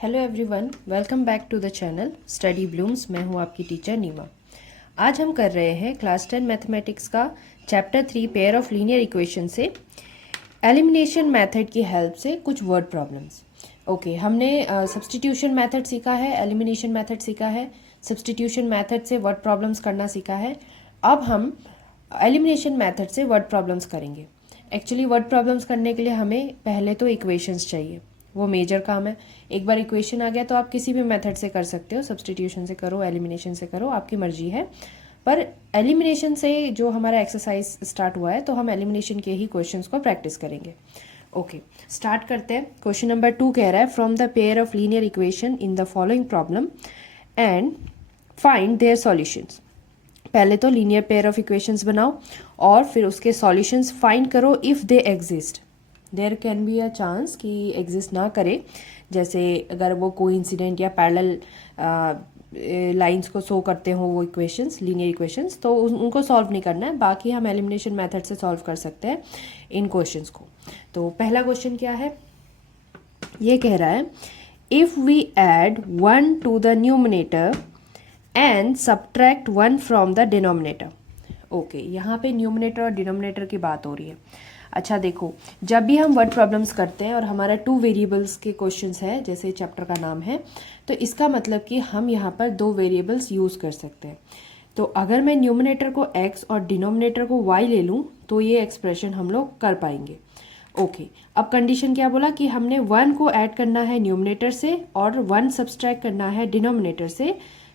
Hello everyone, welcome back to the channel Study Blooms. मैं हूं आपकी टीचर नीमा। आज हम कर रहे हैं क्लास 10 मैथमेटिक्स का chapter 3 pair of linear equation से एलिमिनेशन मेथड की हेल्प से कुछ वर्ड प्रॉब्लम्स। ओके, हमने सब्स्टिट्यूशन मेथड सीखा है, एलिमिनेशन मेथड सीखा है, सब्स्टिट्यूशन मेथड से वर्ड प्रॉब्लम्स करना सीखा है। अब हम एलिमिनेशन मेथड से वर्ड प्रॉब्लम्स करेंगे। एक्चुअली वर्ड प्रॉब्लम्स करने के लिए हमें पहले तो इक्वेशंस चाहिए, वो मेजर काम है। एक बार इक्वेशन आ गया तो आप किसी भी मेथड से कर सकते हो, सब्स्टिट्यूशन से करो, एलिमिनेशन से करो, आपकी मर्जी है। पर एलिमिनेशन से जो हमारा एक्सरसाइज स्टार्ट हुआ है तो हम एलिमिनेशन के ही क्वेश्चंस को प्रैक्टिस करेंगे। ओके, स्टार्ट करते हैं। क्वेश्चन नंबर 2 कह रहा है from the pair of linear equation in the following problem and find their solutions. पहले तो लीनियर पेयर ऑफ इक्वेशंस बनाओ और फिर उसके सॉल्यूशंस फाइंड करो if they exist. There can be a chance कि एग्जिस्ट ना करे, जैसे अगर वो कोइंसिडेंट या पैरेलल लाइंस को शो करते हो वो इक्वेशंस, लीनियर इक्वेशंस, तो उनको सॉल्व नहीं करना है। बाकी हम एलिमिनेशन मेथड से सॉल्व कर सकते हैं इन क्वेश्चंस को। तो पहला क्वेश्चन क्या है, ये कह रहा है if we add 1 to the numerator and subtract 1 from the denominator. Okay, यहाँ पे न्यूमरेटर और डिनोमिनेटर की बात हो रही है। अच्छा देखो, जब भी हम वर्ड प्रॉब्लम्स करते हैं और हमारा 2 वेरिएबल्स के क्वेश्चंस है, जैसे चैप्टर का नाम है, तो इसका मतलब कि हम यहाँ पर 2 वेरिएबल्स यूज़ कर सकते हैं। तो अगर मैं न्यूमरेटर को x और डिनोमिनेटर को y ले लूँ तो ये एक्सप्रेशन हम लोग कर पाएंगे। ओके, अब कंडीशन क्या बोला कि हमने 1 को ऐड करना है न्यूमरेटर से और 1 सब्सट्रैक्ट करना है डिनोमिनेटर से।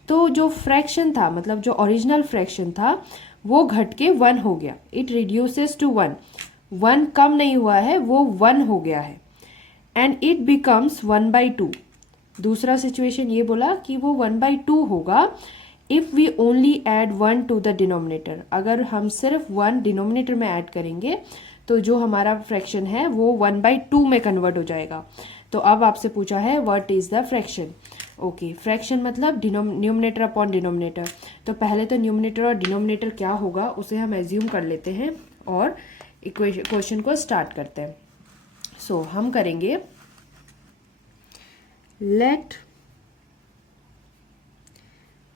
तो जो फ्रैक्शन था, मतलब जो ओरिजिनल फ्रैक्शन था, वो घट के 1 हो गया। It reduces to 1। 1 कम नहीं हुआ है, वो 1 हो गया है। And it becomes 1/2। दूसरा सिचुएशन ये बोला कि वो 1/2 होगा if we only add 1 to the denominator. अगर हम सिर्फ 1 डिनोमिनेटर में ऐड करेंगे तो जो हमारा फ्रैक्शन है वो 1/2 में कन्वर्ट हो जाएगा। तो अब आपसे पूछा है what is the fraction. Okay, fraction मतलब न्यूमरेटर अपॉन डिनोमिनेटर। तो पहले तो न्यूमरेटर और डिनोमिनेटर क्या होगा उसे हम एज्यूम कर लेते हैं और क्वेश्चन को स्टार्ट करते हैं। सो हम करेंगे let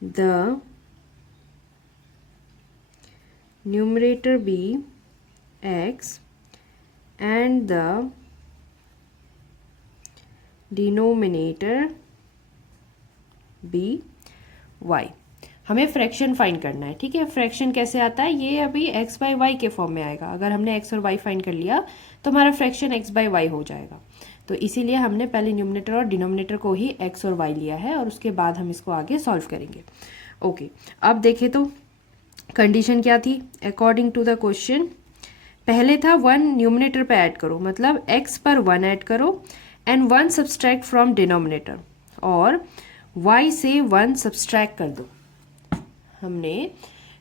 the numerator be x and the denominator be y। हमें फ्रैक्शन फाइंड करना है, ठीक है। फ्रैक्शन कैसे आता है, ये अभी x बाई वाई के फॉर्म में आएगा। अगर हमने x और y फाइंड कर लिया तो हमारा फ्रैक्शन x बाई वाई हो जाएगा। तो इसीलिए हमने पहले न्यूमरेटर और डिनोमिनेटर को ही x और y लिया है और उसके बाद हम इसको आगे सॉल्व करेंगे। ओके, अब देखें तो कंडीशन क्या थी अकॉर्डिंग टू द क्वेश्चन। पहले था 1 न्यूमरेटर पे ऐड करो, मतलब x पर 1 ऐड करो एंड 1 सब्सट्रैक्ट फ्रॉम डिनोमिनेटर, और y से 1 सब्सट्रैक्ट कर दो। हमने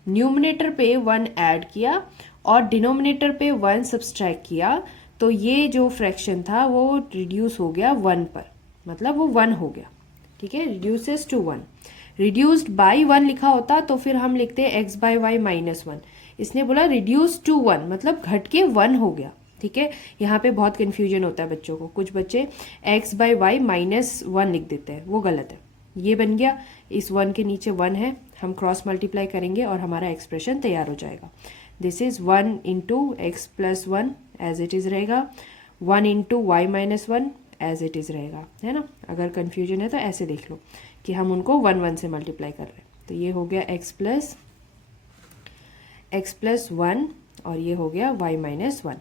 न्यूमरेटर पे 1 ऐड किया और डिनोमिनेटर पे 1 सब्सट्रैक्ट किया, तो ये जो फ्रैक्शन था वो रिड्यूस हो गया 1 पर, मतलब वो 1 हो गया, ठीक है। Reduces to 1। रिड्यूस्ड बाई 1 लिखा होता तो फिर हम लिखते x बाई वाई माइनस 1। इसने बोला रिड्यूस टू 1, मतलब घट के 1 हो गया, ठीक है। यहाँ पे बहुत कन्फ्यूजन होता है बच्चों को। कुछ बच्चे x बाई वाई माइनस 1 लिख देते हैं, वो गलत है। ये बन गया, इस 1 के नीचे 1 है, हम क्रॉस मल्टीप्लाई करेंगे और हमारा एक्सप्रेशन तैयार हो जाएगा। This is 1 into x plus 1 as it is रहेगा, 1 into y minus 1 as it is रहेगा, है ना। अगर कन्फ्यूजन है तो ऐसे देख लो कि हम उनको 1 से मल्टीप्लाई कर रहे हैं। तो ये हो गया x प्लस 1 और ये हो गया y माइनस 1।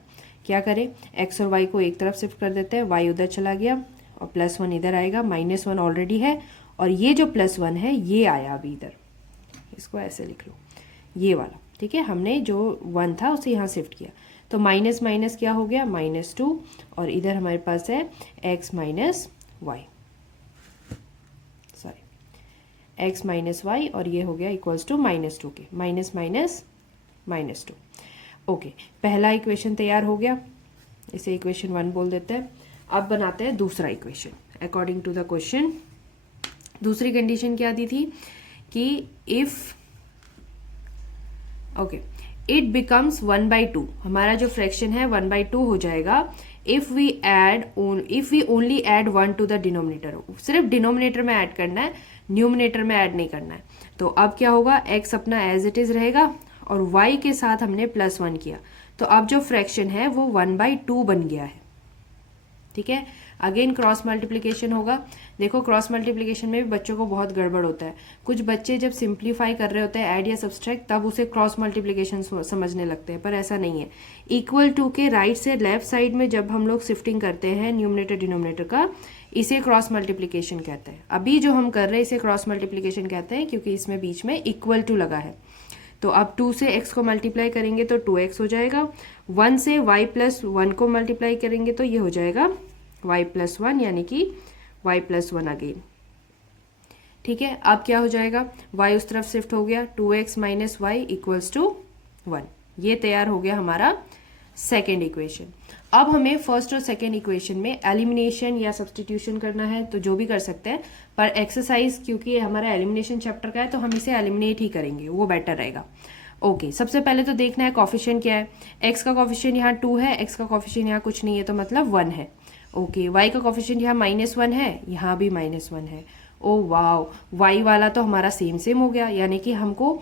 क्या करें, x और y को एक तरफ शिफ्ट कर देते हैं, y उधर चला गया और प्लस 1 इधर आएगा, माइनस 1 ऑलरेडी है और ये जो प्लस 1 है ये आया अभी इधर, इसको ऐसे लिख लो, ये वाला, ठीक है। हमने जो 1 था उसे यहाँ शिफ्ट किया, तो माइनस माइनस क्या हो गया, -2, और इधर हमारे पास है x minus y, sorry x minus y, और ये हो गया इक्वल्स टू -2 के, माइनस माइनस -2। ओके, पहला इक्वेशन तैयार हो गया, इसे इक्वेशन 1 बोल देते हैं। अब बनाते हैं दूसरा equation according to the question. दूसरी कंडीशन क्या दी थी कि इफ इट बिकम्स 1/2, हमारा जो फ्रैक्शन है 1/2 हो जाएगा if we only add 1 to the denominator, सिर्फ डिनोमिनेटर में ऐड करना है, न्यूमिनेटर में ऐड नहीं करना है। तो अब क्या होगा, x अपना एज इट इज़ रहेगा और y के साथ हमने +1 किया, तो अब जो फ्रैक्शन है वो 1/2 बन गया है। ठीक है, अगेन क्रॉस मल्टीप्लिकेशन होगा। देखो क्रॉस मल्टीप्लिकेशन में भी बच्चों को बहुत गड़बड़ होता है। कुछ बच्चे जब सिंप्लीफाई कर रहे होते हैं ऐड या सब्सट्रैक्ट, तब उसे क्रॉस मल्टीप्लिकेशन समझने लगते हैं, पर ऐसा नहीं है। इक्वल टू के राइट से लेफ्ट साइड में जब हम लोग शिफ्टिंग करते हैं न्यूमरेटर डिनोमिनेटर का, इसे क्रॉस मल्टीप्लिकेशन कहते हैं। अभी जो हम कर रहे हैं इसे क्रॉस मल्टीप्लिकेशन कहते हैं, क्योंकि इसमें बीच में इक्वल टू लगा है। तो अब 2 से x को मल्टीप्लाई करेंगे तो 2x हो जाएगा, 1 से y + 1 को मल्टीप्लाई करेंगे तो ये हो जाएगा y + 1, यानी कि y + 1 अगेन। ठीक है, अब क्या हो जाएगा, y उस तरफ शिफ्ट हो गया, 2x - y = 1। ये तैयार हो गया हमारा सेकेंड इक्वेशन। अब हमें फर्स्ट और सेकेंड इक्वेशन में एलिमिनेशन या सब्सटीट्यूशन करना है, तो जो भी कर सकते हैं, पर एक्सरसाइज क्योंकि हमारा एलिमिनेशन चैप्टर का है तो हम इसे एलिमिनेट ही करेंगे, वो बेटर रहेगा। ओके, सबसे पहले तो देखना है कॉफिशिएंट क्या है। x का कॉफिशिएंट यहाँ 2 है, x का कॉफिशिएंट यहाँ कुछ नहीं है, तो मतलब 1 है। ओके, y का कॉफिशिएंट यहाँ -1 है, यहाँ भी -1 है। ओ वाओ, y वाला तो हमारा सेम हो गया, यानी कि हमको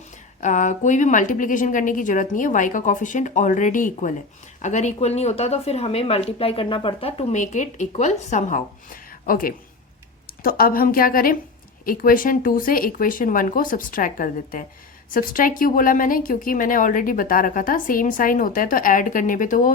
कोई भी मल्टीप्लिकेशन करने की जरूरत नहीं है, y का कॉफिशिएंट ऑलरेडी इक्वल है। अगर इक्वल नहीं होता तो फिर हमें मल्टीप्लाई करना पड़ता to make it equal somehow. Okay, तो अब हम क्या करें, इक्वेशन 2 से इक्वेशन 1 को सब्सट्रैक्ट कर देते हैं। सब्सट्रैक्ट क्यों बोला मैंने, क्योंकि मैंने ऑलरेडी बता रखा था सेम साइन होता है तो ऐड करने पे तो वो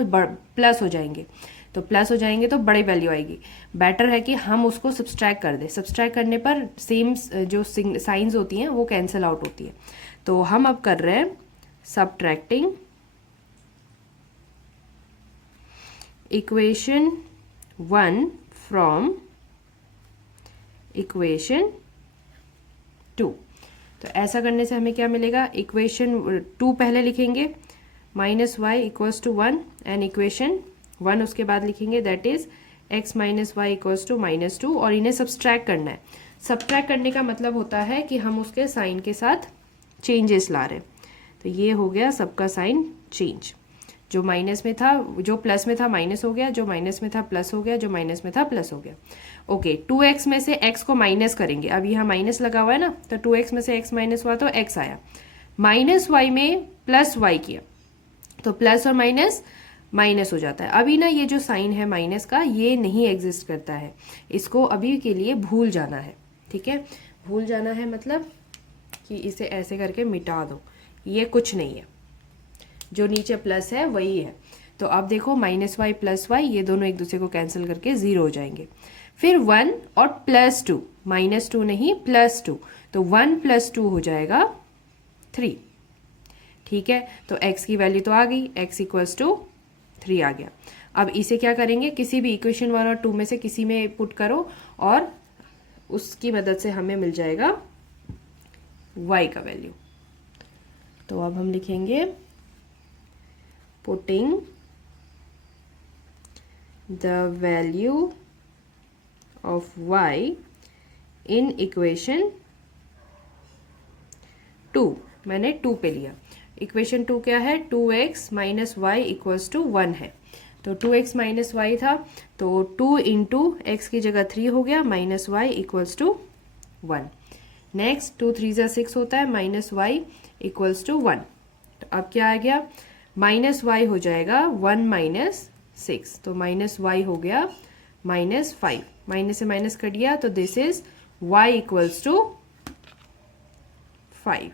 प्लस हो जाएंगे, तो प्लस हो जाएंगे तो बड़ी वैल्यू आएगी। बेटर है कि हम उसको सब्सट्रैक्ट कर दें। सब्सट्रैक्ट करने पर सेम जो साइंस होती हैं वो कैंसिल आउट होती है। तो हम अब कर रहे हैं सब्ट्रैक्टिंग इक्वेशन 1 फ्रॉम इक्वेशन 2। तो ऐसा करने से हमें क्या मिलेगा, इक्वेशन 2 पहले लिखेंगे -y = 1 एंड इक्वेशन 1 उसके बाद लिखेंगे, दैट इज x - y = -2, और इन्हें सब्सट्रैक्ट करना है। सब्ट्रैक्ट करने का मतलब होता है कि हम उसके साइन के साथ चेंजेस ला रहे हैं। तो ये हो गया सबका साइन चेंज, जो माइनस में था, जो प्लस में था माइनस हो गया, जो माइनस में था प्लस हो गया, जो माइनस में था प्लस हो गया। ओके, 2x में से x को माइनस करेंगे, अब यहाँ माइनस लगा हुआ है ना, तो 2x में से x माइनस हुआ तो x आया, -y में +y किया तो प्लस और माइनस माइनस हो जाता है। अभी ना ये जो साइन है माइनस का, ये नहीं एग्जिस्ट करता है, इसको अभी के लिए भूल जाना है। ठीक है, भूल जाना है मतलब कि इसे ऐसे करके मिटा दो, ये कुछ नहीं है, जो नीचे प्लस है वही है। तो अब देखो -y + y, ये दोनों एक दूसरे को कैंसिल करके 0 हो जाएंगे। फिर 1 और +2, -2 नहीं +2, तो 1 + 2 हो जाएगा 3। ठीक है, तो x की वैल्यू तो आ गई, x = 3 आ गया। अब इसे क्या करेंगे, किसी भी इक्वेशन 1 और 2 में से किसी में पुट करो और उसकी मदद से हमें मिल जाएगा y का वैल्यू। तो अब हम लिखेंगे putting the value of y in equation 2, मैंने 2 पे लिया। इक्वेशन 2 क्या है, 2x - y = 1 है, तो 2x - y था, तो 2 × x की जगह 3 हो गया, -y = 1। नेक्स्ट 2 3 × 6 होता है, -y = 1। तो अब क्या आ गया, -y हो जाएगा 1 - 6, तो -y हो गया -5, माइनस से माइनस कट गया, तो दिस इज y = 5।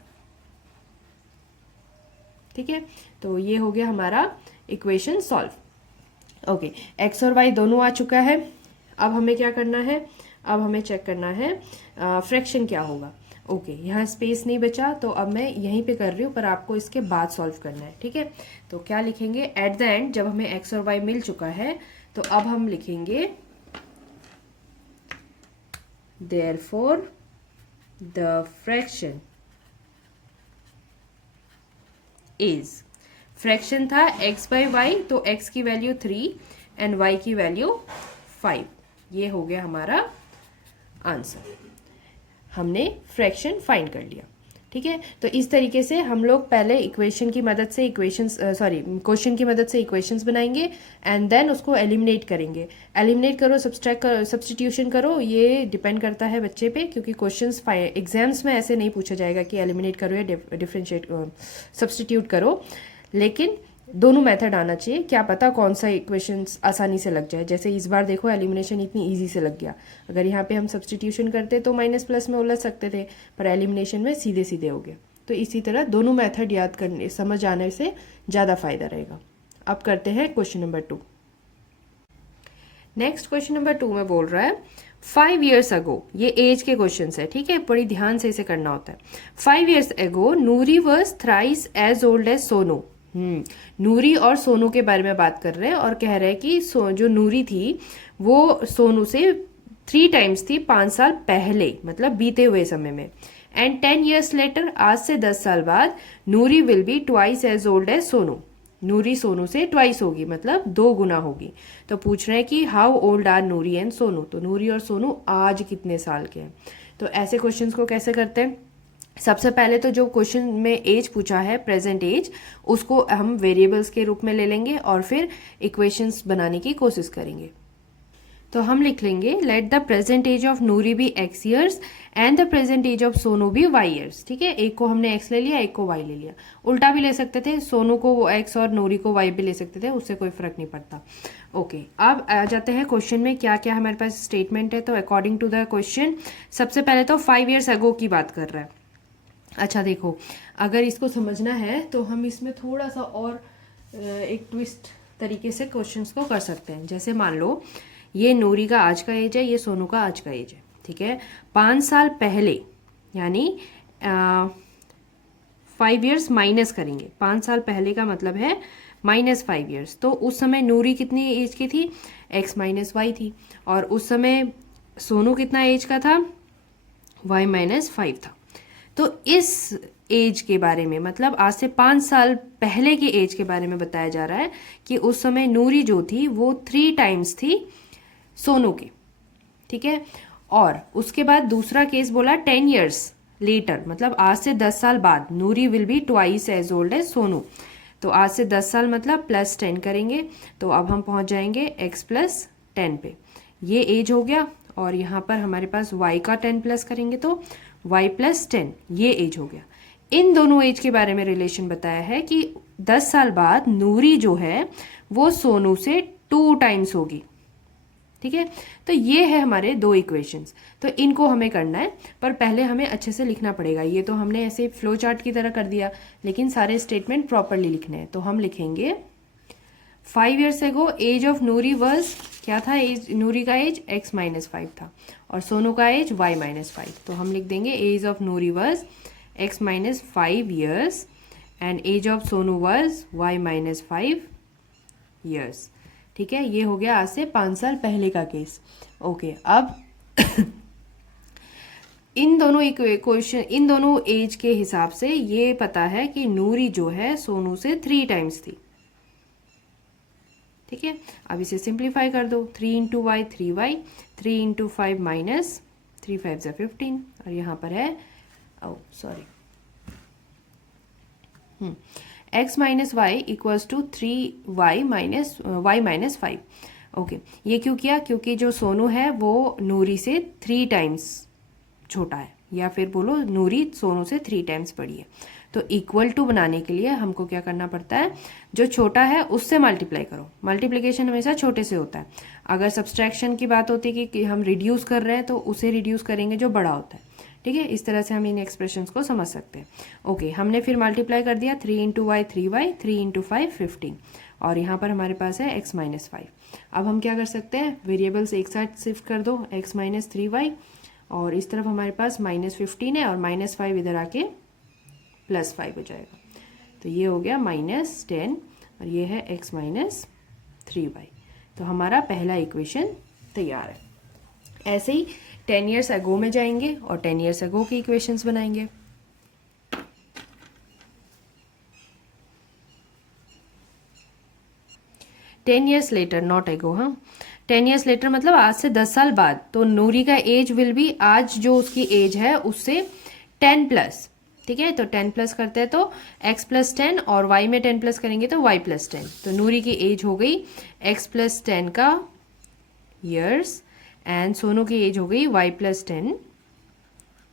ठीक है, तो ये हो गया हमारा इक्वेशन सॉल्व। ओके, x और y दोनों आ चुका है। अब हमें क्या करना है, अब हमें चेक करना है फ्रैक्शन क्या होगा। ओके, यहाँ स्पेस नहीं बचा, तो अब मैं यहीं पे कर रही हूँ, पर आपको इसके बाद सॉल्व करना है। ठीक है, तो क्या लिखेंगे, एट द एंड जब हमें x और y मिल चुका है, तो अब हम लिखेंगे therefore the fraction is, fraction था x/y, तो x की वैल्यू 3 एंड y की वैल्यू 5। ये हो गया हमारा आंसर, हमने फ्रैक्शन फाइंड कर लिया। ठीक है। तो इस तरीके से हम लोग पहले इक्वेशन की मदद से क्वेश्चन की मदद से इक्वेशंस बनाएंगे एंड देन उसको एलिमिनेट करेंगे। एलिमिनेट करो, सब्सट्रैक्ट करो, सब्सटीट्यूशन करो, ये डिपेंड करता है बच्चे पे, क्योंकि क्वेश्चंस एग्जाम्स में ऐसे नहीं पूछा जाएगा कि एलिमिनेट करो या डिफरेंशिएट सब्सटीट्यूट करो, लेकिन दोनों मेथड आना चाहिए। क्या पता कौन सा इक्वेशंस आसानी से लग जाए। जैसे इस बार देखो एलिमिनेशन इतनी इजी से लग गया। अगर यहाँ पे हम सब्सटीट्यूशन करते तो माइनस प्लस में उलझ सकते थे, पर एलिमिनेशन में सीधे सीधे हो गया। तो इसी तरह दोनों मेथड याद करने समझ आने से ज़्यादा फायदा रहेगा। अब करते हैं question number 2। Next question number 2 में बोल रहा है 5 years ago, ये एज के क्वेश्चन है, ठीक है, बड़ी ध्यान से इसे करना होता है। 5 years ago Noori was thrice as old as Sonu. Noori और सोनू के बारे में बात कर रहे हैं और कह रहे हैं कि जो नूरी थी वो सोनू से 3 times थी 5 साल पहले, मतलब बीते हुए समय में। एंड 10 years लेटर, आज से 10 साल बाद, Noori will be twice as old as Sonu. Noori Sonu से ट्वाइस होगी, मतलब 2 गुना होगी। तो पूछ रहे हैं कि how old are Noori and Sonu. तो नूरी और सोनू आज कितने साल के हैं। तो ऐसे क्वेश्चंस को कैसे करते हैं। सबसे पहले तो जो क्वेश्चन में एज पूछा है, प्रेजेंट एज, उसको हम वेरिएबल्स के रूप में ले लेंगे और फिर इक्वेशंस बनाने की कोशिश करेंगे। तो हम लिख लेंगे let the present age of Noori be x years and the present age of Sonu be y years. ठीक है, एक को हमने x ले लिया, एक को y ले लिया। उल्टा भी ले सकते थे, सोनू को x और नूरी को y भी ले सकते थे, उससे कोई फर्क नहीं पड़ता। ओके, अब आ जाते हैं क्वेश्चन में क्या क्या हमारे पास स्टेटमेंट है। तो अकॉर्डिंग टू द क्वेश्चन सबसे पहले तो 5 years ago की बात कर रहा है। अच्छा देखो, अगर इसको समझना है तो हम इसमें थोड़ा सा और एक ट्विस्ट तरीके से क्वेश्चंस को कर सकते हैं। जैसे मान लो ये नूरी का आज का एज है, ये सोनू का आज का एज है, ठीक है। 5 साल पहले यानी 5 years माइनस करेंगे। 5 साल पहले का मतलब है -5 years। तो उस समय नूरी कितनी एज की थी, x माइनस वाई थी, और उस समय सोनू कितना एज का था, y माइनस 5 था। तो इस एज के बारे में, मतलब आज से 5 साल पहले के एज के बारे में बताया जा रहा है कि उस समय नूरी जो थी वो 3 times थी सोनू के, ठीक है। और उसके बाद दूसरा केस बोला 10 years लेटर, मतलब आज से 10 साल बाद, Noori will be twice as old as Sonu. तो आज से 10 साल मतलब +10 करेंगे, तो अब हम पहुंच जाएंगे x + 10 पे। ये एज हो गया, और यहाँ पर हमारे पास y का 10 प्लस करेंगे तो y + 10, ये एज हो गया। इन दोनों एज के बारे में रिलेशन बताया है कि 10 साल बाद नूरी जो है वो सोनू से 2 times होगी, ठीक है। तो ये है हमारे 2 इक्वेशंस। तो इनको हमें करना है, पर पहले हमें अच्छे से लिखना पड़ेगा। ये तो हमने ऐसे फ्लो चार्ट की तरह कर दिया, लेकिन सारे स्टेटमेंट प्रॉपरली लिखने हैं। तो हम लिखेंगे 5 years ago age of Noori was, क्या था एज, नूरी का एज x - 5 था, और सोनू का एज y - 5। तो हम लिख देंगे age of Noori was x - 5 years and age of Sonu was y - 5 years, ठीक है। ये हो गया आज से 5 साल पहले का केस। ओके, अब इन दोनों इक्वेशन, इन दोनों एज के हिसाब से ये पता है कि नूरी जो है सोनू से 3 times थी, ठीक है। अब इसे सिंप्लीफाई कर दो, 3 × y 3y, 3 × 5 माइनस 3 5 = 15, और यहाँ पर है x - y = 3y - 5। ओके, ये क्यों किया, क्योंकि जो सोनू है वो नूरी से 3 times छोटा है, या फिर बोलो नूरी सोनू से 3 times बड़ी है। तो इक्वल टू बनाने के लिए हमको क्या करना पड़ता है, जो छोटा है उससे मल्टीप्लाई करो। मल्टीप्लिकेशन हमेशा छोटे से होता है। अगर सब्सट्रैक्शन की बात होती है कि हम रिड्यूस कर रहे हैं, तो उसे रिड्यूस करेंगे जो बड़ा होता है, ठीक है। इस तरह से हम इन एक्सप्रेशंस को समझ सकते हैं। ओके, हमने फिर मल्टीप्लाई कर दिया, 3 × y 3y, 3 × 5 15, और यहाँ पर हमारे पास है x - 5। अब हम क्या कर सकते हैं, वेरिएबल्स एक साथ शिफ्ट कर दो, x - 3y, और इस तरफ हमारे पास -15 है, और -5 इधर आके +5 हो जाएगा। तो ये हो गया -10, और ये है x - 3y। तो हमारा पहला इक्वेशन तैयार है। ऐसे ही 10 years ago में जाएंगे और 10 years ago की इक्वेशंस बनाएंगे। टेन ईयर्स लेटर, नॉट एगो, हाँ। 10 years लेटर मतलब आज से 10 साल बाद। तो नूरी का एज विल बी, आज जो उसकी एज है उससे 10 प्लस, ठीक है। तो 10 प्लस करते हैं तो x प्लस 10 और y में 10 प्लस करेंगे तो y प्लस 10। तो नूरी की एज हो गई x प्लस 10 का ईयर्स एंड सोनू की एज हो गई y प्लस 10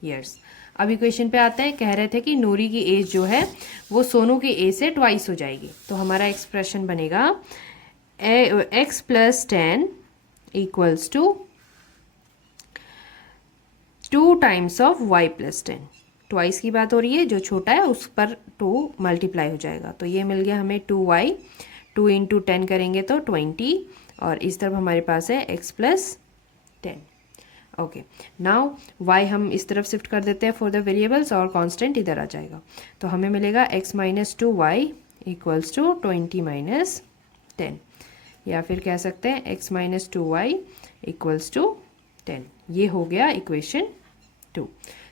ईयर्स। अब इक्वेशन पे आते हैं, कह रहे थे कि नूरी की एज जो है वो सोनू की एज से ट्वाइस हो जाएगी। तो हमारा एक्सप्रेशन बनेगा x plus 10 equals to 2 times of y plus 10। Twice की बात हो रही है, जो छोटा है उस पर 2 मल्टीप्लाई हो जाएगा। तो ये मिल गया हमें 2y, 2 इंटू 10 करेंगे तो 20 और इस तरफ हमारे पास है x plus 10। Okay, now y हम इस तरफ शिफ्ट कर देते हैं फॉर द वेरिएबल्स और कांस्टेंट इधर आ जाएगा। तो हमें मिलेगा x minus 2y equals to 20 minus 10, या फिर कह सकते हैं x minus 2y equals to 10। ये हो गया इक्वेशन 2।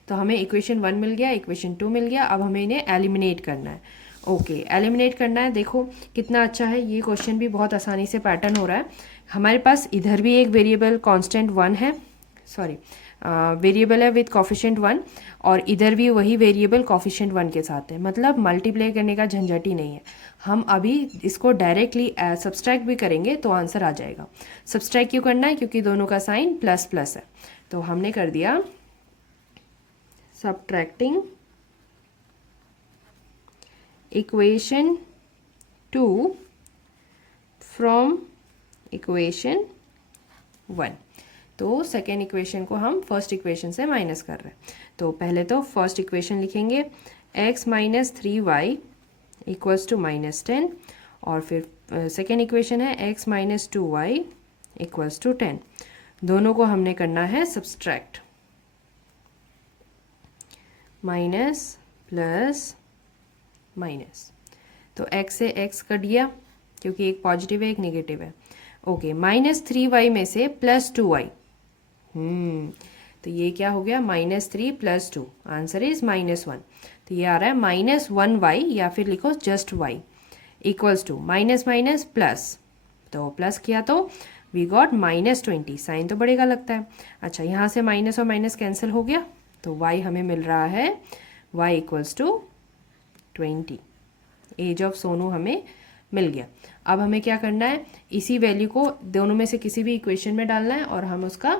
तो हमें इक्वेशन 1 मिल गया, इक्वेशन 2 मिल गया। अब हमें इन्हें एलिमिनेट करना है। ओके, एलिमिनेट करना है। देखो कितना अच्छा है, ये क्वेश्चन भी बहुत आसानी से पैटर्न हो रहा है। हमारे पास इधर भी एक वेरिएबल कांस्टेंट 1 है, सॉरी वेरिएबल है विथ कॉफिशिएंट 1, और इधर भी वही वेरिएबल कॉफिशिएंट 1 के साथ है। मतलब मल्टीप्लाई करने का झंझट ही नहीं है। हम अभी इसको डायरेक्टली सब्सट्रैक्ट भी करेंगे तो आंसर आ जाएगा। सब्सट्रैक्ट क्यों करना है? क्योंकि दोनों का साइन प्लस प्लस है। तो हमने कर दिया subtracting equation 2 from equation 1। तो सेकेंड इक्वेशन को हम फर्स्ट इक्वेशन से माइनस कर रहे हैं। तो पहले तो फर्स्ट इक्वेशन लिखेंगे x minus 3y equals to minus 10, और फिर सेकेंड इक्वेशन है x minus 2y equals to 10। दोनों को हमने करना है सब्सट्रैक्ट। माइनस प्लस माइनस, तो x से x कट गया क्योंकि एक पॉजिटिव है एक नेगेटिव है। ओके, माइनस 3y में से प्लस 2y, तो ये क्या हो गया? Minus 3 plus 2, answer is minus 1। तो ये आ रहा है माइनस 1y, या फिर लिखो just y equals to minus minus plus, तो प्लस किया तो वी गॉट माइनस 20। साइन तो बढ़ेगा लगता है। अच्छा, यहाँ से माइनस और माइनस कैंसिल हो गया, तो y हमें मिल रहा है y equals to 20। Age of Sonu हमें मिल गया। अब हमें क्या करना है? इसी वैल्यू को दोनों में से किसी भी इक्वेशन में डालना है और हम उसका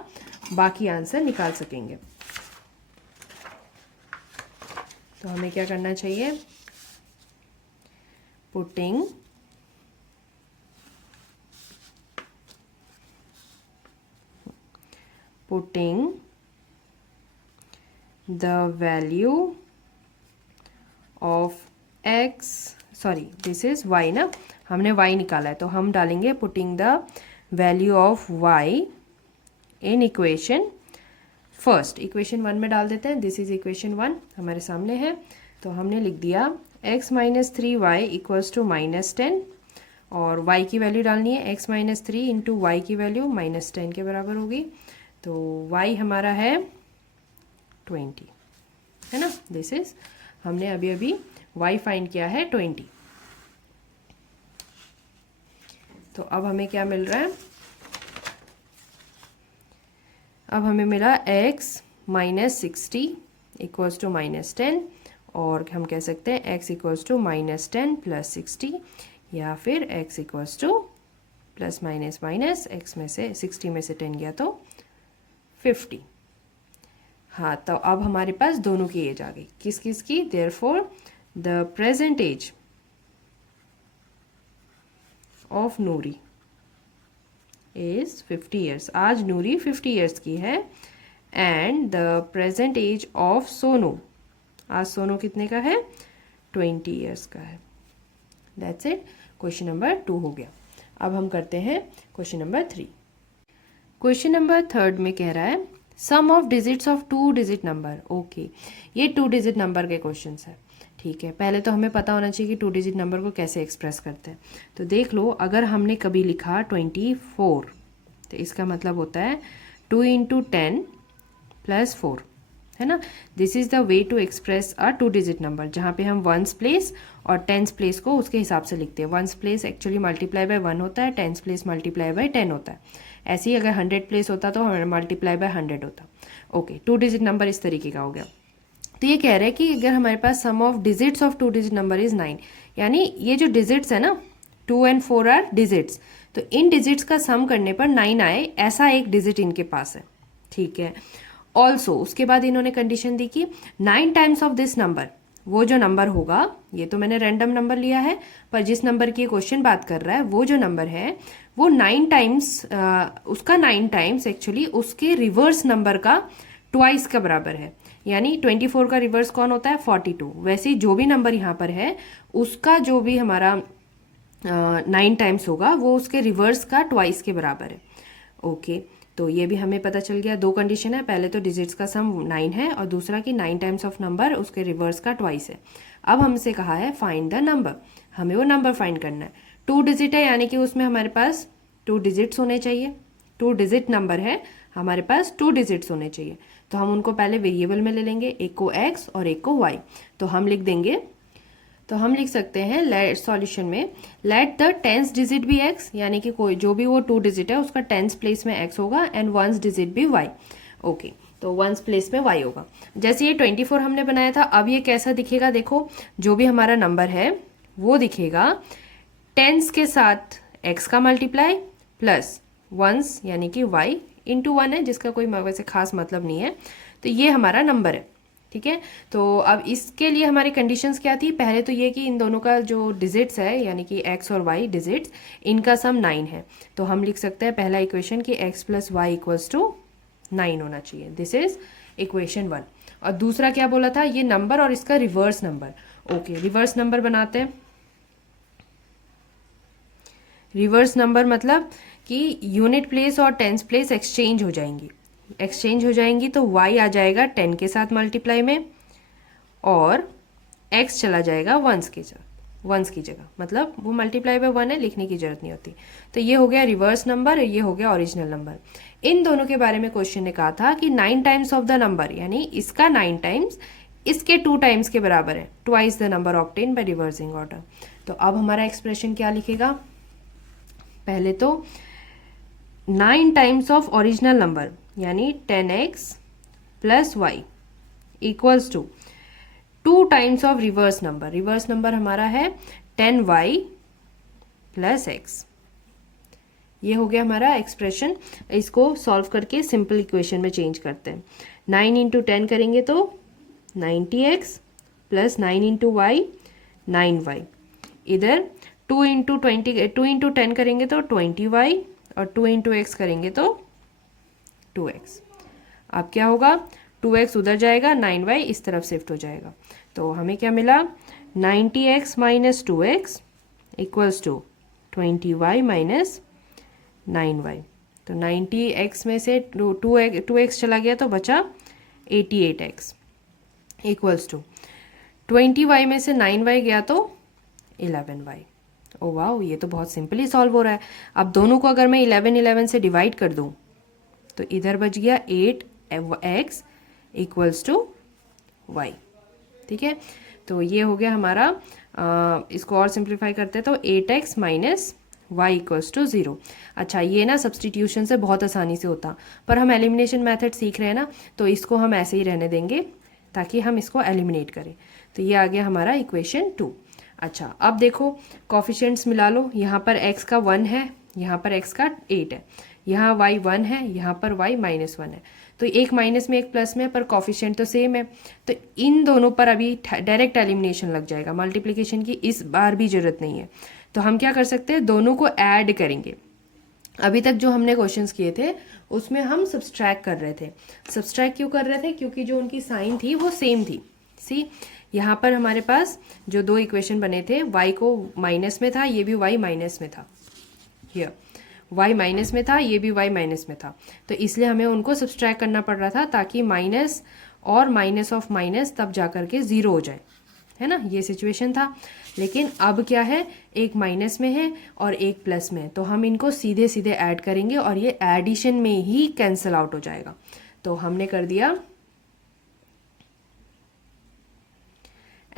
बाकी आंसर निकाल सकेंगे। तो हमें क्या करना चाहिए? Putting the value of x, sorry this is y ना, हमने y निकाला है तो हम डालेंगे putting the value of y in equation first. Equation 1 में डाल देते हैं। दिस इज इक्वेशन 1 हमारे सामने है। तो हमने लिख दिया x minus 3y equals to minus 10, और y की वैल्यू डालनी है x माइनस 3 इंटू वाई की वैल्यू माइनस 10 के बराबर होगी। तो y हमारा है 20, है ना। दिस इज, हमने अभी अभी y फाइंड किया है 20। तो अब हमें क्या मिल रहा है? अब हमें मिला x minus 60 equals to minus 10, और हम कह सकते हैं x equals to minus 10 plus 60, या फिर x equals to plus minus minus x में से 60 में से 10 गया तो 50। हाँ, तो अब हमारे पास दोनों की एज आ गई। किस किस की? Therefore the present age of Noori is 50 years. आज नूरी 50 ईयर्स की है। And the present age of Sonu, आज सोनू कितने का है? 20 ईयर्स का है। दैट्स इट, क्वेश्चन नंबर 2 हो गया। अब हम करते हैं क्वेश्चन नंबर 3। क्वेश्चन नंबर 3 में कह रहा है sum of digits of 2 digit number. Okay, ये 2 डिजिट नंबर के क्वेश्चन है। ठीक है, पहले तो हमें पता होना चाहिए कि 2 डिजिट नंबर को कैसे एक्सप्रेस करते हैं। तो देख लो, अगर हमने कभी लिखा 24, तो इसका मतलब होता है 2 इंटू 10 प्लस 4, है ना। This is the way to express a 2 digit number, जहाँ पे हम वंस प्लेस और टेंस प्लेस को उसके हिसाब से लिखते हैं। Ones place actually multiply by 1 होता है, टेंस प्लेस मल्टीप्लाई बाय 10 होता है। ऐसे ही अगर 100 प्लेस होता तो मल्टीप्लाई बाय 100 होता। ओके, 2 डिजिट नंबर इस तरीके का हो गया। तो ये कह रहे हैं कि अगर हमारे पास sum of digits of 2 digit number is 9, यानी ये जो डिजिट्स है ना 2 and 4 आर डिजिट्स, तो इन डिजिट्स का सम करने पर 9 आए, ऐसा एक डिजिट इनके पास है, ठीक है। ऑल्सो उसके बाद इन्होंने कंडीशन दी कि 9 टाइम्स ऑफ दिस नंबर, वो जो नंबर होगा, ये तो मैंने रैंडम नंबर लिया है, पर जिस नंबर की क्वेश्चन बात कर रहा है वो जो नंबर है वो 9 टाइम्स, उसका 9 टाइम्स एक्चुअली उसके रिवर्स नंबर का ट्वाइस का बराबर है। यानी 24 का रिवर्स कौन होता है? 42। वैसे ही जो भी नंबर यहाँ पर है उसका जो भी हमारा 9 टाइम्स होगा वो उसके रिवर्स का ट्वाइस के बराबर है। ओके, तो ये भी हमें पता चल गया। दो कंडीशन है, पहले तो डिजिट्स का सम 9 है और दूसरा कि 9 टाइम्स ऑफ नंबर उसके रिवर्स का ट्वाइस है। अब हमसे कहा है फाइंड द नंबर, हमें वो नंबर फाइंड करना है। 2 डिजिट है यानी कि उसमें हमारे पास 2 डिजिट्स होने चाहिए। 2 डिजिट नंबर है, हमारे पास 2 डिजिट्स होने चाहिए। तो हम उनको पहले वेरिएबल में ले लेंगे, एक को x और एक को y। तो हम लिख देंगे, तो हम लिख सकते हैं सॉल्यूशन में लेट द 10th डिजिट भी x, यानी कि कोई जो भी वो 2 डिजिट है उसका 10th प्लेस में x होगा एंड 1st डिजिट भी y। ओके, तो 1st प्लेस में y होगा। जैसे ये 24 हमने बनाया था, अब ये कैसा दिखेगा? देखो, जो भी हमारा नंबर है वो दिखेगा 10s के साथ x का मल्टीप्लाई प्लस 1s यानी कि y इंटू 1 है, जिसका कोई वैसे खास मतलब नहीं है। तो ये हमारा नंबर है, ठीक है। तो अब इसके लिए हमारी कंडीशंस क्या थी? पहले तो ये कि इन दोनों का जो डिजिट्स है यानी कि x और y डिजिट्स, इनका सम 9 है। तो हम लिख सकते हैं पहला इक्वेशन कि x plus y equals to 9 होना चाहिए। This is equation 1। और दूसरा क्या बोला था? ये नंबर और इसका reverse number. Okay, reverse number बनाते हैं। रिवर्स नंबर मतलब कि यूनिट प्लेस और टेंस प्लेस एक्सचेंज हो जाएंगी। एक्सचेंज हो जाएंगी तो y आ जाएगा 10 के साथ मल्टीप्लाई में और x चला जाएगा 1s की जगह, मतलब वो मल्टीप्लाई बाय 1 है, लिखने की जरूरत नहीं होती। तो ये हो गया रिवर्स नंबर, ये हो गया ओरिजिनल नंबर। इन दोनों के बारे में क्वेश्चन ने कहा था कि 9 टाइम्स ऑफ द नंबर, यानी इसका 9 टाइम्स इसके 2 टाइम्स के बराबर है, twice the number obtain by reversing order. तो अब हमारा एक्सप्रेशन क्या लिखेगा? पहले तो 9 टाइम्स ऑफ ओरिजिनल नंबर यानी 10x plus y equals to 2 times of reverse number. Reverse number हमारा है 10y प्लस x। ये हो गया हमारा एक्सप्रेशन। इसको सॉल्व करके सिंपल इक्वेशन में चेंज करते हैं। 9 इंटू 10 करेंगे तो 90x plus 9 into Y 9y। इधर 2 इंटू 10 करेंगे तो 20y और 2 इंटू एक्स करेंगे तो 2x। अब क्या होगा? 2x उधर जाएगा, 9y इस तरफ शिफ्ट हो जाएगा। तो हमें क्या मिला? 90x minus 2x equals to 20y minus 9y। तो 90x में से 2x चला गया तो बचा 88x इक्वल्स टू 20y में से 9y गया तो 11y। ओ वाह, ये तो बहुत सिंपली सॉल्व हो रहा है। अब दोनों को अगर मैं 11 से डिवाइड कर दूं तो इधर बच गया 8x इक्वल्स टू y, ठीक है। तो ये हो गया हमारा, इसको और सिंप्लीफाई करते हैं तो 8x minus y equals to 0। अच्छा, ये ना सब्सटीट्यूशन से बहुत आसानी से होता, पर हम एलिमिनेशन मेथड सीख रहे हैं ना, तो इसको हम ऐसे ही रहने देंगे ताकि हम इसको एलिमिनेट करें। तो ये आ गया हमारा इक्वेशन 2। अच्छा, अब देखो कॉफिशिएंट्स मिला लो। यहाँ पर x का 1 है, यहाँ पर x का 8 है, यहाँ y 1 है, यहाँ पर y माइनस 1 है। तो एक माइनस में एक प्लस में, पर कॉफिशिएंट तो सेम है। तो इन दोनों पर अभी डायरेक्ट एलिमिनेशन लग जाएगा, मल्टीप्लिकेशन की इस बार भी जरूरत नहीं है। तो हम क्या कर सकते हैं? दोनों को ऐड करेंगे। अभी तक जो हमने क्वेश्चंस किए थे उसमें हम सब्सट्रैक्ट कर रहे थे। सब्सट्रैक्ट क्यों कर रहे थे? क्योंकि जो उनकी साइन थी वो सेम थी। सी, यहाँ पर हमारे पास जो दो इक्वेशन बने थे, y को माइनस में था, ये भी y माइनस में था, हियर y माइनस में था, ये भी y माइनस में था। तो इसलिए हमें उनको सब्सट्रैक्ट करना पड़ रहा था ताकि माइनस और माइनस ऑफ माइनस तब जा करके 0 हो जाए, है ना। ये सिचुएशन था। लेकिन अब क्या है, एक माइनस में है और एक प्लस में, तो हम इनको सीधे सीधे ऐड करेंगे और ये एडिशन में ही कैंसिल आउट हो जाएगा। तो हमने कर दिया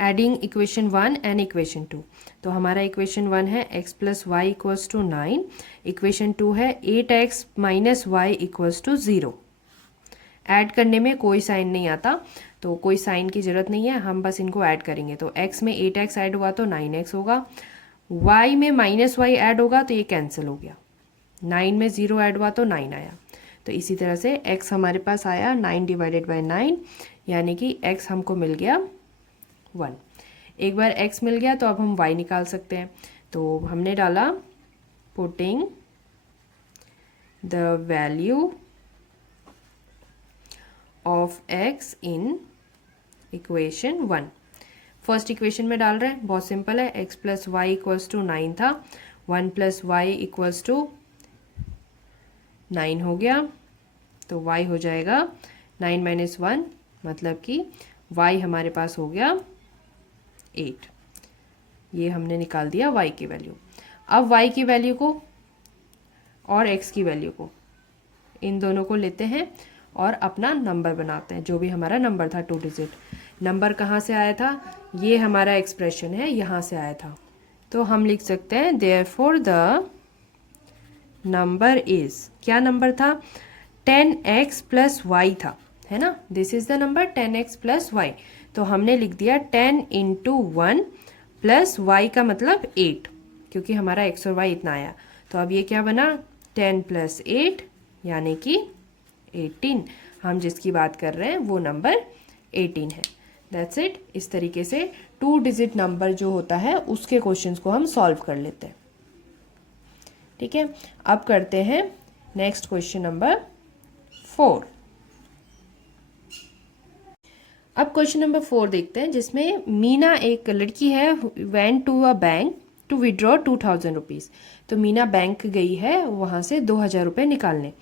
एडिंग इक्वेशन 1 एंड इक्वेशन 2। तो हमारा इक्वेशन 1 है x plus y equals to 9, equation 2 है 8x minus y equals to 0। Add करने में कोई साइन नहीं आता, तो कोई साइन की ज़रूरत नहीं है, हम बस इनको ऐड करेंगे। तो x में 8x ऐड हुआ तो 9x होगा, y में -y ऐड होगा तो ये कैंसिल हो गया, 9 में 0 ऐड हुआ तो 9 आया। तो इसी तरह से x हमारे पास आया 9 डिवाइडेड बाई 9, यानी कि x हमको मिल गया 1। एक बार x मिल गया तो अब हम y निकाल सकते हैं। तो हमने डाला putting the value of x in equation 1। First equation में डाल रहे हैं, बहुत सिंपल है, x plus y equals to 9 था, 1 प्लस वाई इक्वल्स टू 9 हो गया, तो y हो जाएगा 9 माइनस 1, मतलब कि y हमारे पास हो गया 8। ये हमने निकाल दिया y की वैल्यू। अब y की वैल्यू को और x की वैल्यू को, इन दोनों को लेते हैं और अपना नंबर बनाते हैं, जो भी हमारा नंबर था 2 डिजिट। नंबर कहाँ से आया था, ये हमारा एक्सप्रेशन है, यहाँ से आया था। तो हम लिख सकते हैं देयरफॉर द नंबर इज, क्या नंबर था, 10x प्लस वाई था, है ना, this is the number 10x plus y. तो हमने लिख दिया 10 इंटू 1 प्लस वाई का मतलब 8, क्योंकि हमारा x और y इतना आया। तो अब ये क्या बना, 10 प्लस 8 यानी कि 18। हम जिसकी बात कर रहे हैं वो नंबर 18 है। That's it. इस तरीके से 2 डिजिट नंबर जो होता है उसके क्वेश्चंस को हम सॉल्व कर लेते हैं। ठीक है, अब करते हैं नेक्स्ट क्वेश्चन नंबर 4। अब क्वेश्चन नंबर 4 देखते हैं, जिसमें मीना एक लड़की है, went to a bank to withdraw 2000 rupees. तो मीना बैंक गई है वहाँ से 2000 रुपये निकालने।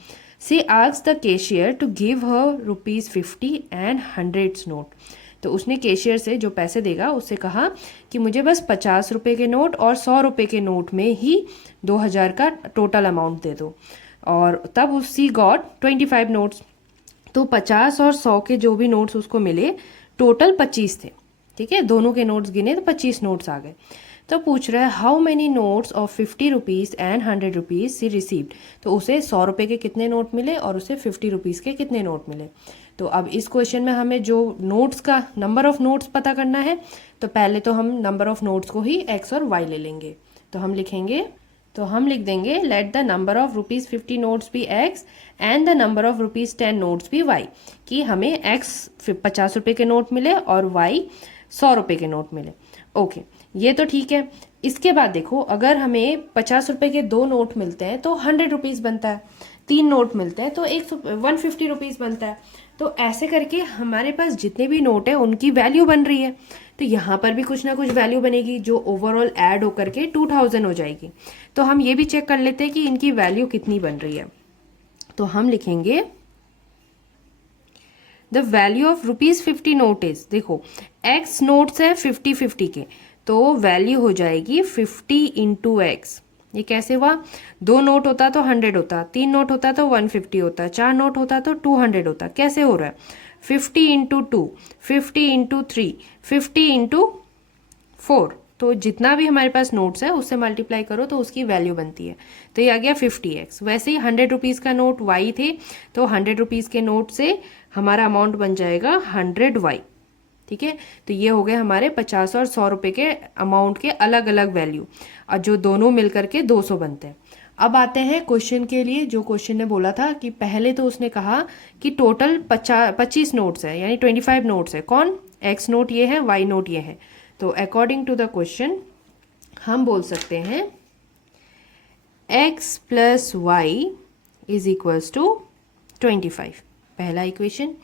She asked the cashier to give her ₹50 and 100 note. तो उसने कैशियर से, जो पैसे देगा, उससे कहा कि मुझे बस 50 रुपये के नोट और 100 रुपये के नोट में ही 2000 का टोटल अमाउंट दे दो। और तब सी गॉट 25 नोट्स। तो 50 और 100 के जो भी नोट्स उसको मिले, टोटल 25 थे। ठीक है, दोनों के नोट्स गिने तो 25 नोट्स आ गए। तो पूछ रहा है how many notes of 50 rupees and 100 rupees she received. तो उसे 100 रुपये के कितने नोट मिले और उसे 50 रुपीज़ के कितने नोट मिले। तो अब इस क्वेश्चन में हमें जो नोट्स का नंबर ऑफ नोट्स पता करना है, तो पहले तो हम नंबर ऑफ नोट्स को ही x और y ले लेंगे। तो हम लिख देंगे let the number of ₹50 notes be x and the number of ₹10 notes be y, कि हमें x 50 रुपये के नोट मिले और y 100 रुपये के नोट मिले। ओके, ये तो ठीक है। इसके बाद देखो, अगर हमें 50 रुपये के 2 नोट मिलते हैं तो 100 रुपीज़ बनता है, 3 नोट मिलते हैं तो 150 रुपीज़ बनता है। तो ऐसे करके हमारे पास जितने भी नोट है उनकी वैल्यू बन रही है। तो यहाँ पर भी कुछ ना कुछ वैल्यू बनेगी जो ओवरऑल ऐड होकर के 2000 हो जाएगी। तो हम ये भी चेक कर लेते हैं कि इनकी वैल्यू कितनी बन रही है। तो हम लिखेंगे the value of ₹50 note is, देखो x नोट्स है 50-50 के, तो वैल्यू हो जाएगी 50 इंटू एक्स। ये कैसे हुआ, 2 नोट होता तो 100 होता, 3 नोट होता तो 150 होता, 4 नोट होता तो 200 होता। कैसे हो रहा है, 50 इंटू 2, 50 इंटू 3, 50 इंटू 4। तो जितना भी हमारे पास नोट्स है उससे मल्टीप्लाई करो तो उसकी वैल्यू बनती है। तो ये आ गया 50x। वैसे ही 100 रुपीज़ का नोट y थे, तो 100 रुपीज़ के नोट से हमारा अमाउंट बन जाएगा 100y। ठीक है, तो ये हो गए हमारे 50 और 100 रुपये के अमाउंट के अलग अलग वैल्यू, और जो दोनों मिलकर के 200 बनते हैं। अब आते हैं क्वेश्चन के लिए। जो क्वेश्चन ने बोला था कि पहले तो उसने कहा कि टोटल 25 नोट्स है, यानी 25 नोट्स है। कौन, x नोट ये है, y नोट ये है। तो अकॉर्डिंग टू द क्वेश्चन हम बोल सकते हैं x plus y is equals to 25, पहला इक्वेशन।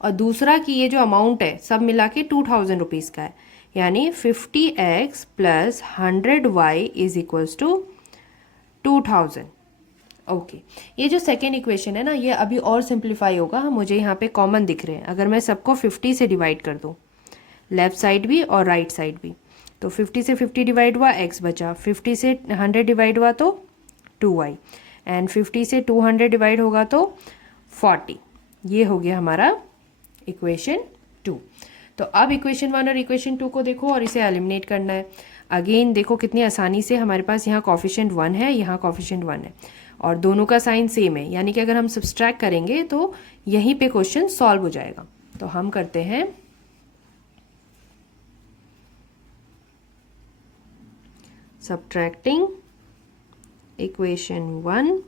और दूसरा कि ये जो अमाउंट है सब मिला के 2000 रुपीज़ का है, यानी 50x plus 100y is equals to 2000। Okay, ये जो सेकेंड इक्वेशन है ना, ये अभी और सिंप्लीफाई होगा। मुझे यहाँ पे कॉमन दिख रहे हैं, अगर मैं सबको 50 से डिवाइड कर दूँ, लेफ्ट साइड भी और राइट साइड भी, तो 50 से 50 डिवाइड हुआ x बचा, 50 से 100 डिवाइड हुआ तो 2y, एंड 50 से 200 डिवाइड होगा तो 40। ये हो गया हमारा इक्वेशन 2। तो अब इक्वेशन 1 और इक्वेशन 2 को देखो और इसे एलिमिनेट करना है। अगेन देखो कितनी आसानी से हमारे पास यहाँ कॉफिशिएंट 1 है, यहाँ कॉफिशिएंट 1 है, और दोनों का साइन सेम है, यानी कि अगर हम सब्सट्रैक्ट करेंगे तो यहीं पे क्वेश्चन सॉल्व हो जाएगा। तो हम करते हैं सब्ट्रैक्टिंग इक्वेशन 1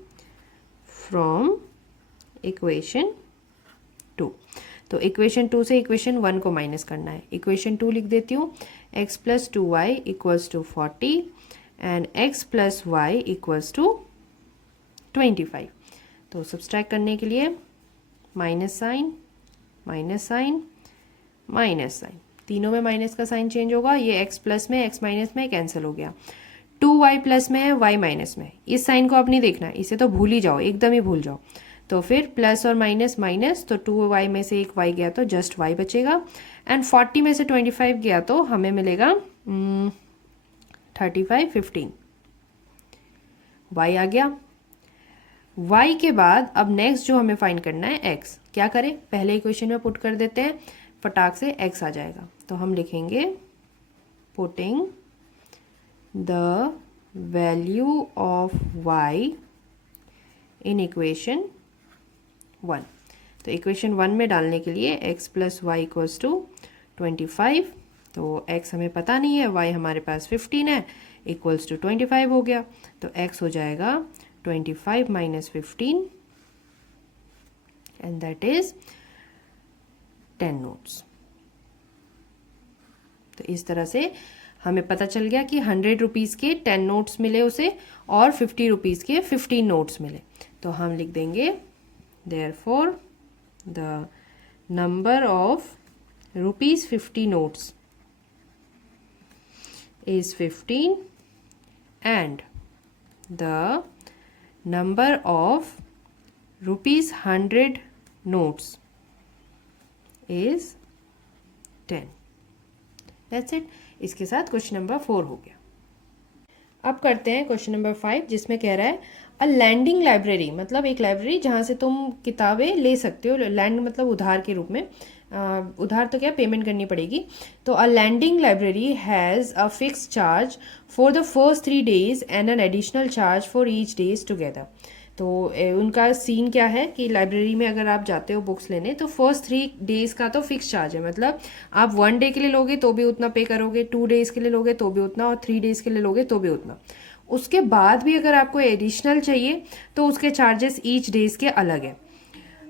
फ्रॉम इक्वेशन 2। तो इक्वेशन 2 से इक्वेशन 1 को माइनस करना है। इक्वेशन 2 लिख देती हूँ, x plus 2y equals to 40 and x plus y equals to 25। तो सब्सट्रैक्ट करने के लिए minus sign minus sign minus sign, तीनों में माइनस का साइन चेंज होगा। ये x प्लस में x माइनस में कैंसिल हो गया। 2y प्लस में है y माइनस में, इस साइन को अब नहीं देखना, इसे तो भूल ही जाओ, एकदम ही भूल जाओ। तो फिर प्लस और माइनस माइनस, तो 2y में से एक y गया तो जस्ट y बचेगा एंड 40 में से 25 गया तो हमें मिलेगा 35 15 y आ गया। y के बाद अब नेक्स्ट जो हमें फाइंड करना है x, क्या करें, पहले इक्वेशन में पुट कर देते हैं, फटाक से x आ जाएगा। तो हम लिखेंगे putting the value of y in equation 1। तो इक्वेशन 1 में डालने के लिए x plus y equals to 25, तो x हमें पता नहीं है, y हमारे पास 15 है, इक्वल्स टू 25 हो गया। तो x हो जाएगा 25 minus 15 and that is 10 notes. तो इस तरह से हमें पता चल गया कि 100 रुपीज़ के 10 नोट्स मिले उसे और 50 रुपीज़ के 15 नोट्स मिले। तो हम लिख देंगे therefore the number of rupees 50 notes is 15 and the number of rupees 100 notes is 10। That's it। इसके साथ क्वेश्चन नंबर 4 हो गया। अब करते हैं क्वेश्चन नंबर 5, जिसमें कह रहा है अ लैंडिंग लाइब्रेरी, मतलब एक लाइब्रेरी जहाँ से तुम किताबें ले सकते हो। लैंड मतलब उधार के रूप में, उधार तो क्या, पेमेंट करनी पड़ेगी। तो a lending library has a fix charge for the first 3 days and an additional charge for each days together. तो उनका सीन क्या है कि लाइब्रेरी में अगर आप जाते हो बुक्स लेने तो फर्स्ट 3 days का तो फिक्स चार्ज है, मतलब आप 1 day के लिए लोगे तो भी उतना पे करोगे, 2 days के लिए लोगे तो भी उतना, और 3 days के लिए लोगे तो भी उतना। उसके बाद भी अगर आपको एडिशनल चाहिए तो उसके चार्जेस ईच डेज के अलग है।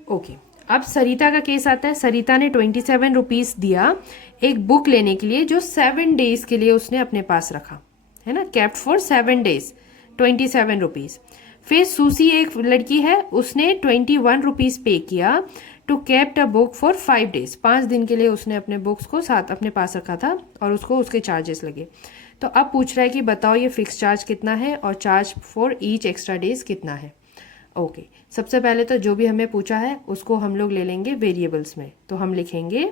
ओके, अब सरिता का केस आता है। सरिता ने 27 रुपीज़ दिया एक बुक लेने के लिए जो 7 days के लिए उसने अपने पास रखा, है ना, केप्ट फॉर 7 days, 27 रुपीज़। फिर सूसी एक लड़की है, उसने 21 रुपीज़ पे किया to kept a book for 5 days, 5 दिन के लिए उसने अपने बुक्स को साथ अपने पास रखा था और उसको उसके चार्जेस लगे। तो अब पूछ रहा है कि बताओ ये फिक्स चार्ज कितना है और charge for each extra days कितना है। ओके, सबसे पहले तो जो भी हमें पूछा है उसको हम लोग ले लेंगे वेरिएबल्स में। तो हम लिखेंगे,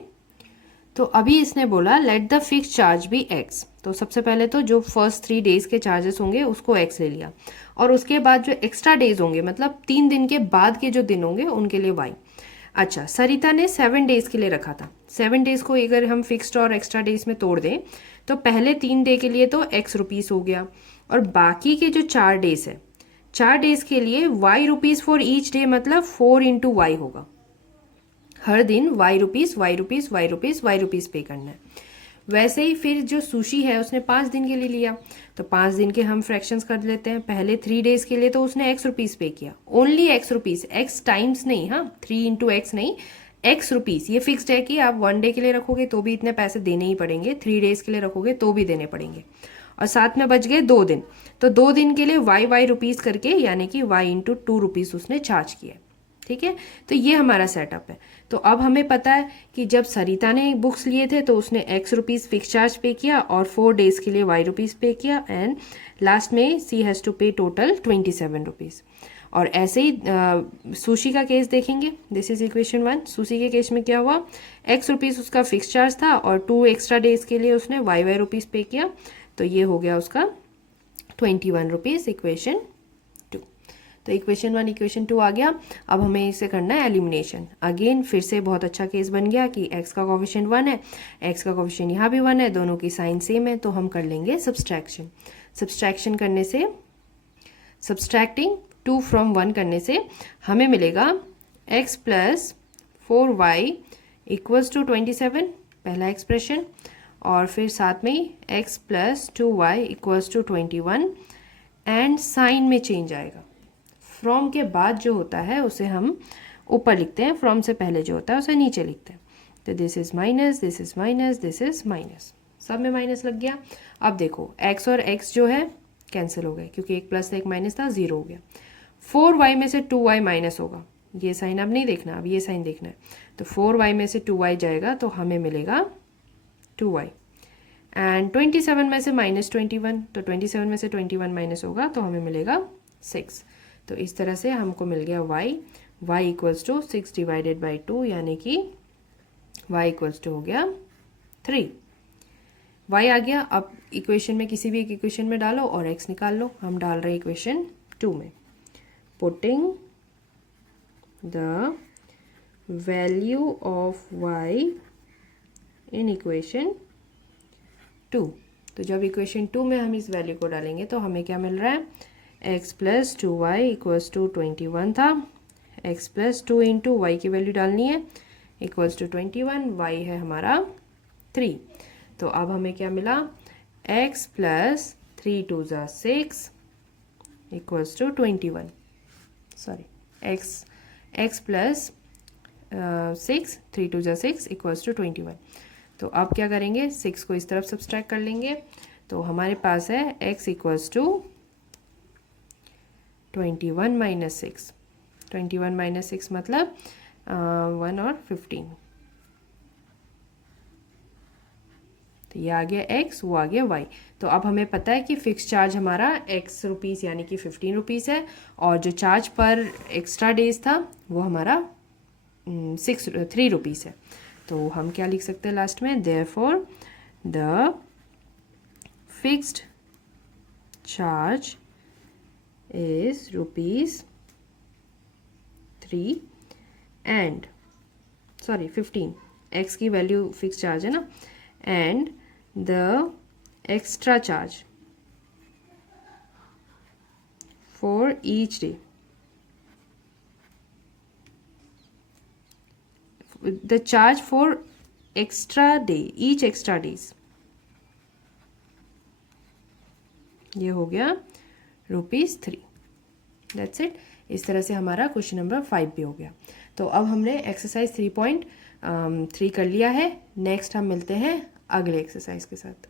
तो अभी इसने बोला let the fix charge be x, तो सबसे पहले तो जो फर्स्ट 3 days के चार्जेस होंगे उसको एक्स ले लिया, और उसके बाद जो एक्स्ट्रा डेज होंगे मतलब 3 दिन के बाद के जो दिन होंगे उनके लिए वाई। अच्छा, सरिता ने 7 days के लिए रखा था। 7 days को अगर हम फिक्स्ड और एक्स्ट्रा डेज में तोड़ दें तो पहले 3 day के लिए तो x रुपीज़ हो गया, और बाकी के जो 4 days है, 4 days के लिए y rupees for each day, मतलब 4 into y होगा। हर दिन y rupees y rupees y rupees y rupees पे करना है। वैसे ही फिर जो सुशी है उसने 5 दिन के लिए लिया, तो 5 दिन के हम फ्रैक्शंस कर लेते हैं। पहले 3 days के लिए तो उसने x रुपीज़ पे किया, only x rupees, x times नहीं, हाँ 3 into x नहीं, x रुपीज़। ये फिक्स्ड है कि आप 1 day के लिए रखोगे तो भी इतने पैसे देने ही पड़ेंगे, 3 days के लिए रखोगे तो भी देने पड़ेंगे, और साथ में बच गए 2 दिन, तो 2 दिन के लिए y रुपीज़ करके, यानी कि y into 2 रुपीज़ उसने चार्ज किया। ठीक है, तो ये हमारा सेटअप है। तो अब हमें पता है कि जब सरिता ने बुक्स लिए थे तो उसने x रुपीज़ फिक्स चार्ज पे किया और 4 days के लिए y रुपीज़ पे किया, एंड लास्ट में सी हैज़ टू पे टोटल 27 रुपीज़। और ऐसे ही सुशी का केस देखेंगे, दिस इज इक्वेशन 1। सुशी के केस में क्या हुआ, x रुपीज़ उसका फिक्स चार्ज था और 2 एक्स्ट्रा डेज के लिए उसने y रुपीज़ पे किया, तो ये हो गया उसका 21 रुपीज़, इक्वेशन 2। तो इक्वेशन 1 इक्वेशन 2 आ गया। अब हमें इसे करना है एलिमिनेशन। अगेन फिर से बहुत अच्छा केस बन गया कि x का कोफिशिएंट 1 है, x का कोफिशिएंट यहाँ भी 1 है, दोनों की साइन सेम है, तो हम कर लेंगे सब्सट्रैक्शन। सब्सट्रैक्शन करने से सब्सट्रैक्टिंग 2 फ्रॉम 1 करने से हमें मिलेगा x plus 4y equals to 27, पहला एक्सप्रेशन, और फिर साथ में ही x plus 2y equals to 21 and sign में चेंज आएगा। फ्रॉम के बाद जो होता है उसे हम ऊपर लिखते हैं, फ्रॉम से पहले जो होता है उसे नीचे लिखते हैं। तो this is minus, this is minus, this is minus, सब में माइनस लग गया। अब देखो x और x जो है कैंसिल हो गए क्योंकि एक प्लस था एक माइनस था, 0 हो गया। 4y में से 2y माइनस होगा, ये साइन अब नहीं देखना, अब ये साइन देखना है। तो 4y में से 2y जाएगा तो हमें मिलेगा 2y। एंड 27 में से माइनस 21, तो 27 में से 21 माइनस होगा तो हमें मिलेगा 6। तो इस तरह से हमको मिल गया y equals to 6 divided by 2, यानी कि y इक्वल्स टू हो गया 3। y आ गया। अब इक्वेशन में किसी भी एक इक्वेशन में डालो और x निकाल लो। हम डाल रहे हैं इक्वेशन 2 में। Putting the value of y in equation 2। तो जब इक्वेशन 2 में हम इस वैल्यू को डालेंगे तो हमें क्या मिल रहा है, x plus 2y equals to 21 था, x प्लस 2 इंटू वाई की वैल्यू डालनी है इक्वल्स टू 21, y है हमारा 3। तो अब हमें क्या मिला, x प्लस 3 2 ज़ा 6 equals to 21, sorry x plus 6 3 2 ज़ा 6 इक्वल्स टू 21। तो अब क्या करेंगे, 6 को इस तरफ सब्सट्रैक्ट कर लेंगे तो हमारे पास है x equals to 21 minus 6। 21 minus 6 मतलब 1 और 15। तो ये आ गया x, वो आ गया y। तो अब हमें पता है कि फिक्स चार्ज हमारा x रुपीज़ यानी कि 15 रुपीज़ है, और जो चार्ज पर एक्स्ट्रा डेज था वो हमारा 3 रुपीज़ है। तो हम क्या लिख सकते हैं लास्ट में, therefore the fixed charge is ₹3 and 15, x की वैल्यू फिक्स चार्ज है ना, and the extra charge for each day, the charge for extra day, each extra days, ये हो गया ₹3। That's it. इस तरह से हमारा क्वेश्चन नंबर 5 भी हो गया। तो अब हमने एक्सरसाइज 3.3 कर लिया है। नेक्स्ट हम मिलते हैं अगले एक्सरसाइज के साथ।